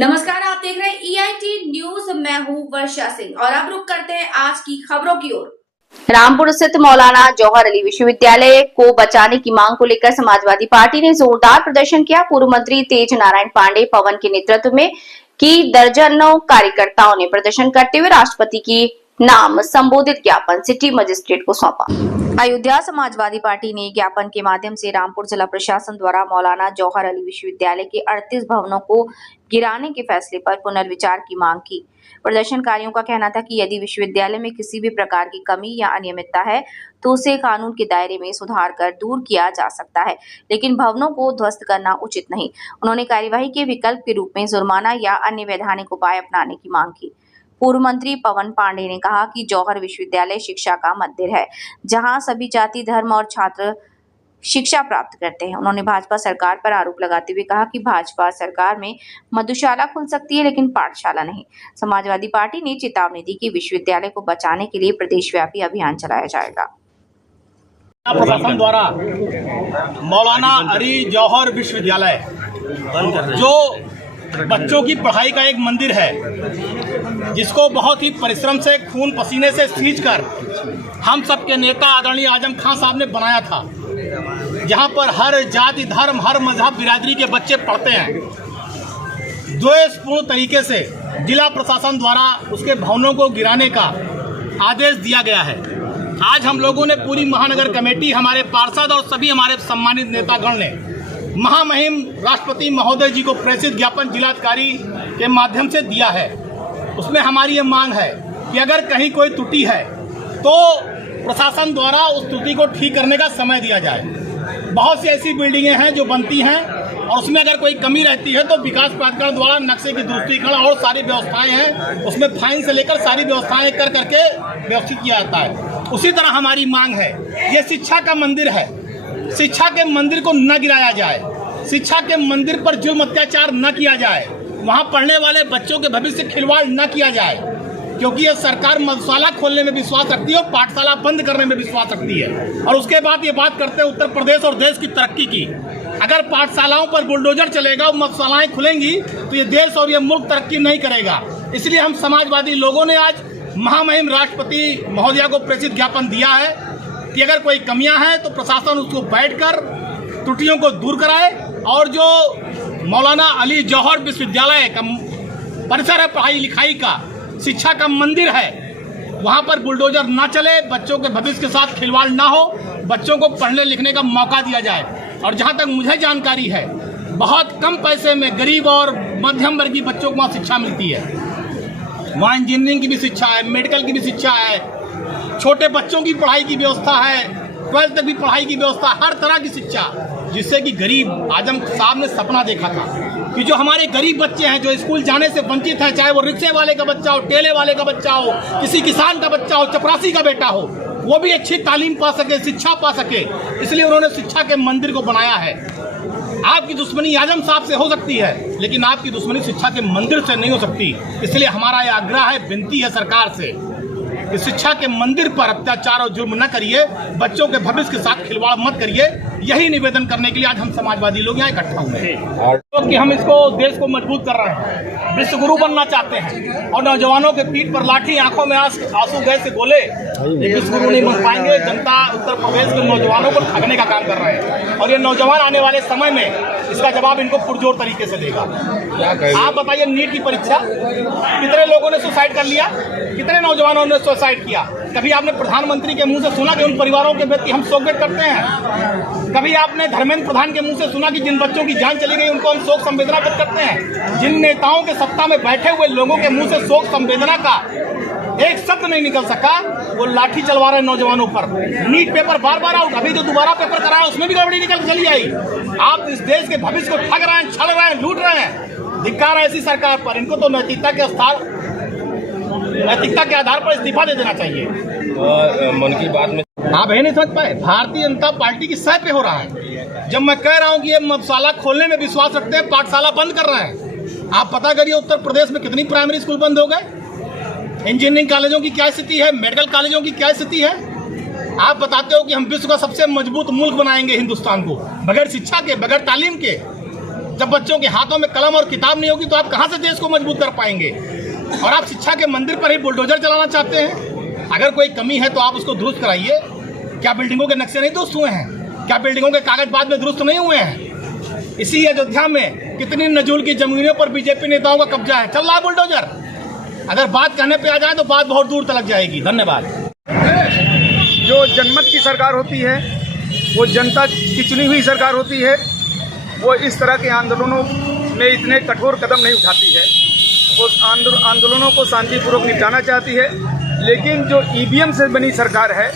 नमस्कार, आप देख रहे हैं EIT न्यूज। मैं हूं वर्षा सिंह और अब रुक करते हैं आज की खबरों की ओर। रामपुर स्थित मौलाना जौहर अली विश्वविद्यालय को बचाने की मांग को लेकर समाजवादी पार्टी ने जोरदार प्रदर्शन किया। पूर्व मंत्री तेज नारायण पांडे पवन के नेतृत्व में की दर्जनों कार्यकर्ताओं ने प्रदर्शन करते हुए राष्ट्रपति की नाम संबोधित ज्ञापन सिटी मजिस्ट्रेट को सौंपा। अयोध्या समाजवादी पार्टी ने ज्ञापन के माध्यम से रामपुर जिला प्रशासन द्वारा मौलाना जौहर अली विश्वविद्यालय के 38 भवनों को गिराने के फैसले पर पुनर्विचार की मांग की। प्रदर्शनकारियों का कहना था कि यदि विश्वविद्यालय में किसी भी प्रकार की कमी या अनियमितता है तो उसे कानून के दायरे में सुधार कर दूर किया जा सकता है, लेकिन भवनों को ध्वस्त करना उचित नहीं। उन्होंने कार्यवाही के विकल्प के रूप में जुर्माना या अन्य वैधानिक उपाय अपनाने की मांग की। पूर्व मंत्री पवन पांडे ने कहा कि जौहर विश्वविद्यालय शिक्षा का मंदिर है, जहां सभी जाति, धर्म और छात्र शिक्षा प्राप्त करते हैं। उन्होंने भाजपा सरकार पर आरोप लगाते हुए कहा कि भाजपा सरकार में मधुशाला खुल सकती है लेकिन पाठशाला नहीं। समाजवादी पार्टी ने चेतावनी दी कि विश्वविद्यालय को बचाने के लिए प्रदेशव्यापी अभियान चलाया जाएगा। प्रशासन द्वारा मौलाना अली जौहर विश्वविद्यालय जो बच्चों की पढ़ाई का एक मंदिर है, जिसको बहुत ही परिश्रम से खून पसीने से सींचकर हम सबके नेता आदरणीय आजम खान साहब ने बनाया था, जहां पर हर जाति, धर्म, हर मजहब, बिरादरी के बच्चे पढ़ते हैं। द्वेषपूर्ण तरीके से जिला प्रशासन द्वारा उसके भवनों को गिराने का आदेश दिया गया है। आज हम लोगों ने पूरी महानगर कमेटी, हमारे पार्षद और सभी हमारे सम्मानित नेतागण ने महामहिम राष्ट्रपति महोदय जी को प्रेषित ज्ञापन जिलाधिकारी के माध्यम से दिया है। उसमें हमारी ये मांग है कि अगर कहीं कोई त्रुटि है तो प्रशासन द्वारा उस त्रुटि को ठीक करने का समय दिया जाए। बहुत सी ऐसी बिल्डिंगें हैं जो बनती हैं और उसमें अगर कोई कमी रहती है तो विकास प्राधिकरण द्वारा नक्शे की दुरुस्तीकरण और सारी व्यवस्थाएं हैं, उसमें फाइन से लेकर सारी व्यवस्थाएं कर करके व्यवस्थित किया जाता है। उसी तरह हमारी मांग है, ये शिक्षा का मंदिर है, शिक्षा के मंदिर को न गिराया जाए, शिक्षा के मंदिर पर जुल्म अत्याचार न किया जाए, वहाँ पढ़ने वाले बच्चों के भविष्य खिलवाड़ न किया जाए, क्योंकि ये सरकार मधुशाला खोलने में विश्वास रखती है और पाठशाला बंद करने में विश्वास रखती है। और उसके बाद ये बात करते हैं उत्तर प्रदेश और देश की तरक्की की। अगर पाठशालाओं पर बुलडोजर चलेगा और मधुशालाएं खुलेंगी तो ये देश और ये मुल्क तरक्की नहीं करेगा। इसलिए हम समाजवादी लोगों ने आज महामहिम राष्ट्रपति महोदया को प्रेषित ज्ञापन दिया है कि अगर कोई कमियां हैं तो प्रशासन उसको बैठकर त्रुटियों को दूर कराए और जो मौलाना अली जौहर विश्वविद्यालय का परिसर है, पढ़ाई लिखाई का, शिक्षा का मंदिर है, वहां पर बुलडोजर ना चले, बच्चों के भविष्य के साथ खिलवाड़ ना हो, बच्चों को पढ़ने लिखने का मौका दिया जाए। और जहां तक मुझे जानकारी है, बहुत कम पैसे में गरीब और मध्यम वर्गीय बच्चों को वहाँ शिक्षा मिलती है। वहाँ इंजीनियरिंग की भी शिक्षा है, मेडिकल की भी शिक्षा है, छोटे बच्चों की पढ़ाई की व्यवस्था है, 12th तक भी पढ़ाई की व्यवस्था, हर तरह की शिक्षा, जिससे कि गरीब आजम साहब ने सपना देखा था कि जो हमारे गरीब बच्चे हैं जो स्कूल जाने से वंचित हैं, चाहे वो रिक्शे वाले का बच्चा हो, ठेले वाले का बच्चा हो, किसी किसान का बच्चा हो, चपरासी का बेटा हो, वो भी अच्छी तालीम पा सके, शिक्षा पा सके, इसलिए उन्होंने शिक्षा के मंदिर को बनाया है। आपकी दुश्मनी आजम साहब से हो सकती है, लेकिन आपकी दुश्मनी शिक्षा के मंदिर से नहीं हो सकती। इसलिए हमारा यह आग्रह है, विनती है सरकार से कि शिक्षा के मंदिर पर अत्याचार और जुर्म न करिए, बच्चों के भविष्य के साथ खिलवाड़ मत करिए। यही निवेदन करने के लिए आज हम समाजवादी लोग यहाँ इकट्ठा हुए हैं कि हम इसको देश को मजबूत कर रहे हैं, विश्व गुरु बनना चाहते हैं और नौजवानों के पीठ पर लाठी, आंखों में आंसू गए से बोले विश्व गुरु नहीं बन पाएंगे। जनता उत्तर प्रदेश के नौजवानों को ठगने का काम कर रहे हैं और ये नौजवान आने वाले समय में इसका जवाब इनको पुरजोर तरीके से देगा। आप बताइए, नीट की परीक्षा कितने लोगों ने सुसाइड कर लिया, कितने नौजवानों ने सुसाइड किया? कभी आपने प्रधानमंत्री के मुंह से सुना कि उन परिवारों के प्रति हम शोक व्यक्त करते हैं? कभी आपने धर्मेंद्र प्रधान के मुंह से सुना कि जिन बच्चों की जान चली गई उनको हम शोक संवेदना व्यक्त करते हैं? जिन नेताओं के सत्ता में बैठे हुए लोगों के मुंह से शोक संवेदना का एक शब्द नहीं निकल सका, वो लाठी चलवा रहे नौजवानों पर। नीट पेपर बार बार आउट, अभी जो दोबारा पेपर कराया उसमें भी गड़बड़ी निकल चली आई। आप इस देश के भविष्य को ठग रहे हैं, छल रहे हैं, लूट रहे हैं। धिक्कार है ऐसी सरकार पर। इनको तो नैतिकता के आधार पर इस्तीफा दे देना चाहिए। मन की बात में आप है नहीं समझ पाए, भारतीय जनता पार्टी की सह पे हो रहा है। जब मैं कह रहा हूं कि ये मधुशाला खोलने में विश्वास रखते हैं, पाठशाला बंद कर रहे हैं। आप पता करिए उत्तर प्रदेश में कितनी प्राइमरी स्कूल बंद हो गए, इंजीनियरिंग कॉलेजों की क्या स्थिति है, मेडिकल कॉलेजों की क्या स्थिति है। आप बताते हो कि हम विश्व का सबसे मजबूत मुल्क बनाएंगे हिंदुस्तान को, बगैर शिक्षा के, बगैर तालीम के। जब बच्चों के हाथों में कलम और किताब नहीं होगी तो आप कहाँ से देश को मजबूत कर पाएंगे। और आप शिक्षा के मंदिर पर ही बुलडोजर चलाना चाहते हैं। अगर कोई कमी है तो आप उसको दुरुस्त कराइए। क्या बिल्डिंगों के नक्शे नहीं दुरुस्त हुए हैं? क्या बिल्डिंगों के कागज बाद में दुरुस्त नहीं हुए हैं? इसी अयोध्या में कितनी नजूल की जमीनों पर बीजेपी नेताओं का कब्जा है, चल रहा है बुलडोजर। अगर बात कहने पे आ जाए तो बात बहुत दूर तक जाएगी। धन्यवाद। जो जनमत की सरकार होती है, वो जनता की चुनी हुई सरकार होती है, वो इस तरह के आंदोलनों में इतने कठोर कदम नहीं उठाती है। वो आंदोलनों को शांतिपूर्वक निपटाना चाहती है। लेकिन जो ईवीएम से बनी सरकार है,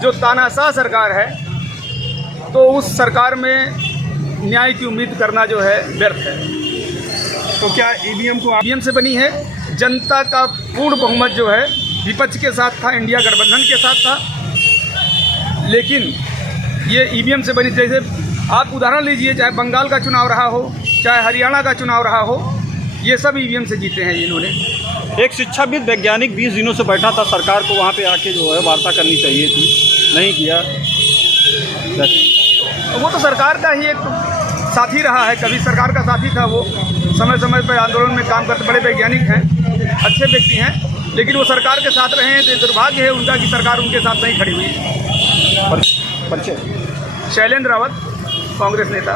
जो तानाशाह सरकार है, तो उस सरकार में न्याय की उम्मीद करना जो है व्यर्थ है। तो क्या ईवीएम से बनी है? जनता का पूर्ण बहुमत जो है विपक्ष के साथ था, इंडिया गठबंधन के साथ था। लेकिन ये ईवीएम से बनी, जैसे आप उदाहरण लीजिए, चाहे बंगाल का चुनाव रहा हो, चाहे हरियाणा का चुनाव रहा हो, ये सब ईवीएम से जीते हैं इन्होंने। एक शिक्षाविद वैज्ञानिक 20 दिनों से बैठा था, सरकार को वहाँ पे आके जो है वार्ता करनी चाहिए थी, नहीं किया। वो तो सरकार का ही एक साथी रहा है, कभी सरकार का साथी था। वो समय समय पर आंदोलन में काम करते बड़े वैज्ञानिक हैं, अच्छे व्यक्ति हैं, लेकिन वो सरकार के साथ रहे हैं तो दुर्भाग्य है उनका कि सरकार उनके साथ नहीं खड़ी हुई। परिचय शैलेंद्र रावत, कांग्रेस नेता।